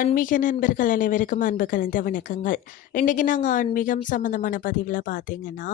ஆன்மீக நண்பர்கள் அனைவருக்கும் அன்பு கலந்த வணக்கங்கள். இன்றைக்கி நாங்கள் ஆன்மீகம் சம்மந்தமான பதிவில் பார்த்தீங்கன்னா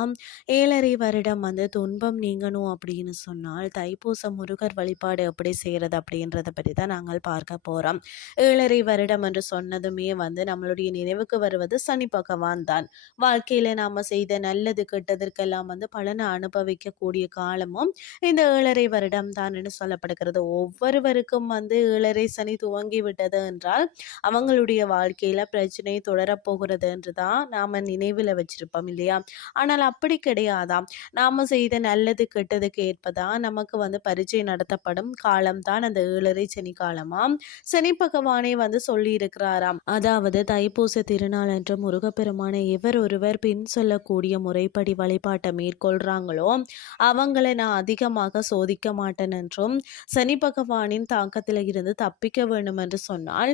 ஏழரை வருடம் வந்து துன்பம் நீங்கணும் அப்படின்னு சொன்னால் தைப்பூச முருகர் வழிபாடு எப்படி செய்கிறது அப்படின்றத பற்றி தான் நாங்கள் பார்க்க போகிறோம் ஏழரை வருடம் என்று சொன்னதுமே வந்து நம்மளுடைய நினைவுக்கு வருவது சனி பகவான் தான். வாழ்க்கையில் நாம் செய்த நல்லது கெட்டதற்கெல்லாம் வந்து பலனை அனுபவிக்கக்கூடிய காலமும் இந்த ஏழரை வருடம் தான் என்று சொல்லப்படுகிறது. ஒவ்வொருவருக்கும் வந்து ஏழரை சனி துவங்கி விட்டது என்றால் அவங்களுடைய வாழ்க்கையில் பிரச்சனை தொடரப்போகிறது என்று தான் நாம் நினைவில் வச்சுருப்போம் இல்லையா? ஆனால் அப்படி கிடையாதாம் நாம் செய்த நல்லது கெட்டதுக்கு ஏற்பதான் நமக்கு வந்து பரீட்சை நடத்தப்படும் காலம்தான் அந்த ஏழரை சனி காலமாம் சனி பகவானே வந்து சொல்லி இருக்கிறாராம். அதாவது தைப்பூச திருநாள் என்று முருகப்பெருமானை எவர் ஒருவர் பின் சொல்லக்கூடிய முறைப்படி வழிபாட்டை மேற்கொள்றாங்களோ அவங்களை நான் அதிகமாக சோதிக்க மாட்டேன் என்றும் சனி பகவானின் தாக்கத்தில் இருந்து தப்பிக்க வேண்டும் என்று சொன்னால்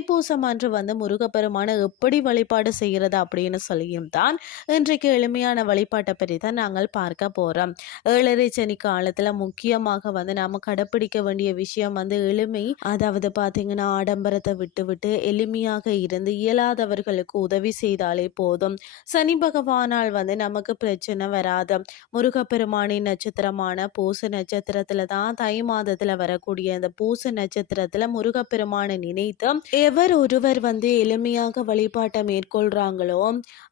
தைப்பூசம் அன்று வந்து முருகப்பெருமான எப்படி வழிபாடு செய்கிறது அப்படின்னு சொல்லியும் தான் இன்றைக்கு எளிமையான வழிபாட்டை பற்றி தான் நாங்கள் பார்க்க போகிறோம் ஏழரை சனி காலத்தில் முக்கியமாக வந்து நாம் கடைப்பிடிக்க வேண்டிய விஷயம் வந்து எளிமை. அதாவது பார்த்தீங்கன்னா ஆடம்பரத்தை விட்டு விட்டு எளிமையாக இருந்து இயலாதவர்களுக்கு உதவி செய்தாலே போதும். சனி பகவானால் வந்து நமக்கு பிரச்சனை வராது. முருகப்பெருமானின் நட்சத்திரமான பூச நட்சத்திரத்துல தான் தை மாதத்துல வரக்கூடிய அந்த பூச நட்சத்திரத்துல முருகப்பெருமானை நினைத்து எவர் ஒருவர் வந்து எளிமையாக வழிபாட்டை மேற்கொள்கிறாங்களோ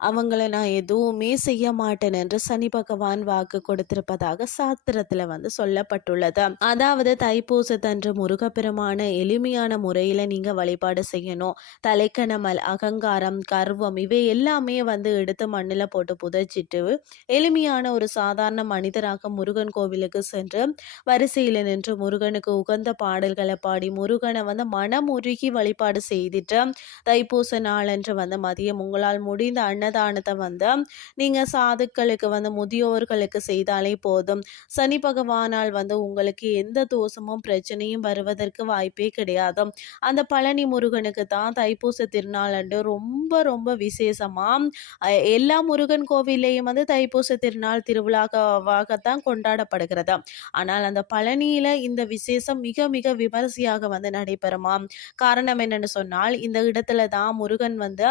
அவங்கள நான் எதுவுமே செய்ய மாட்டேன் என்று சனி பகவான் வாக்கு கொடுத்திருப்பதாக சாஸ்திரத்தில் வந்து சொல்லப்பட்டுள்ளது. அதாவது தைப்பூசத்தன்று முருகப்பெருமான எளிமையான முறையில் நீங்கள் வழிபாடு செய்யணும். தலைக்கணமல் அகங்காரம் கர்வம் இவை எல்லாமே வந்து எடுத்து மண்ணில் போட்டு புதைச்சிட்டு எளிமையான ஒரு சாதாரண மனிதராக முருகன் கோவிலுக்கு சென்று வரிசையில் நின்று முருகனுக்கு உகந்த பாடல்களை பாடி முருகனை வந்து மனமுருகி வழிபாடு செய்துட்டு தைப்பூச நாளன்று வந்து மதியம் உங்களால் முடிந்த அன்னதானத்தை வந்து நீங்கள் சாதுக்களுக்கு வந்து முதியோர்களுக்கு செய்தாலே போதும். சனி பகவானால் வந்து உங்களுக்கு எந்த தோஷமும் பிரச்சனையும் வருவதற்கு வாய்ப்பே கிடையாது. அந்த பழனி முருகனுக்கு தான் தைப்பூச திருநாள் அன்று ரொம்ப ரொம்ப விசேஷமாக எல்லா முருகன் கோவில்லையும் வந்து தைப்பூச திருநாள் திருவிழாவாகத்தான் கொண்டாடப்படுகிறது. ஆனால் அந்த பழனியில் இந்த விசேஷம் மிக மிக விமரிசையாக வந்து நடைபெறுமாம். காரணம் என்னன்னு சொன்னால் இந்த இடத்துல தான் முருகன் வந்து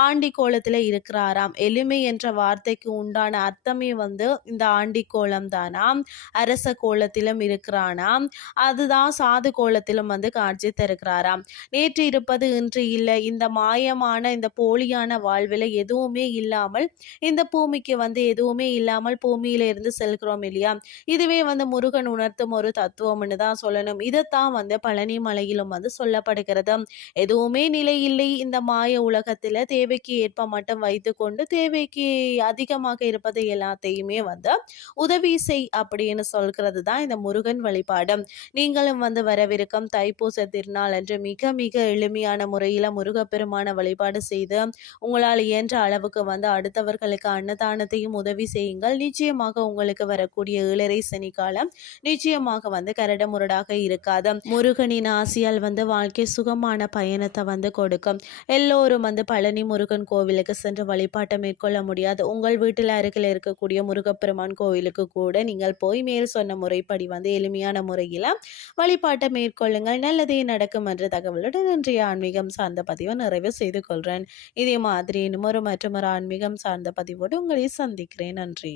ஆண்டி கோலத்தில் இருக்கிறாராம். எளிமை என்ற வார்த்தைக்கு உண்டான அர்த்தமே வந்து இந்த ஆண்டி கோலம் தானாம் அரச கோலத்திலும் இருக்கிறானாம் அதுதான் சாது கோலத்திலும் வந்து காட்சி தருகிறாராம். நேற்று இருப்பது இன்று இல்லை. இந்த மாயமான இந்த போலியான வாழ்வில் எதுவுமே இல்லாமல் இந்த பூமிக்கு வந்து எதுவுமே இல்லாமல் பூமியில இருந்து செல்கிறோம் இல்லையா? இதுவே வந்து முருகன் உணர்த்தும் ஒரு தத்துவம்னு தான் சொல்லணும். இதைத்தான் வந்து பழனி மலையிலும் வந்து சொல்லப்படுகிறது. எதுவுமே நிலை இல்லை இந்த மாய உலகத்தில். தேவைக்கு ஏற்ப மட்டும் வைத்துக்கொண்டு தேவைக்கு அதிகமாக இருப்பதை எல்லாத்தையுமே வந்து உதவி செய் அப்படின்னு சொல்கிறது தான் இந்த முருகன் வழிபாடு. நீங்களும் வந்து வரவிருக்கும் தைப்பூச திருநாள் என்று மிக மிக எளிமையான முறையில் முருகப்பெருமான வழிபாடு செய்து உங்களால் இயன்ற அளவுக்கு வந்து அடுத்தவர்களுக்கு அன்னதானத்தையும் உதவி செய்யுங்கள். நிச்சயமாக உங்களுக்கு வரக்கூடிய ஏழரை சனிக்காலம் நிச்சயமாக வந்து கரடமுரடாக இருக்காது. முருகனின் ஆசியால் வந்து வாழ்க்கை சுகமான பயன் பயணத்தை வந்து கொடுக்கும். எல்லோரும் வந்து பழனி முருகன் கோவிலுக்கு சென்று வழிபாட்டை மேற்கொள்ள முடியாது. உங்கள் வீட்டில் அருகில் இருக்கக்கூடிய முருகப்பெருமான் கோவிலுக்கு கூட நீங்கள் போய் மேல் சொன்ன முறைப்படி வந்து எளிமையான முறையில் வழிபாட்டை மேற்கொள்ளுங்கள். நல்லதே நடக்கும் என்ற தகவலுடன் இன்றைய ஆன்மீகம் சார்ந்த பதிவை நிறைவு செய்து கொள்கிறேன் இதே மாதிரி இன்னும் ஒரு மற்றும் ஒரு ஆன்மீகம் சார்ந்த பதிவோடு உங்களை சந்திக்கிறேன். நன்றி.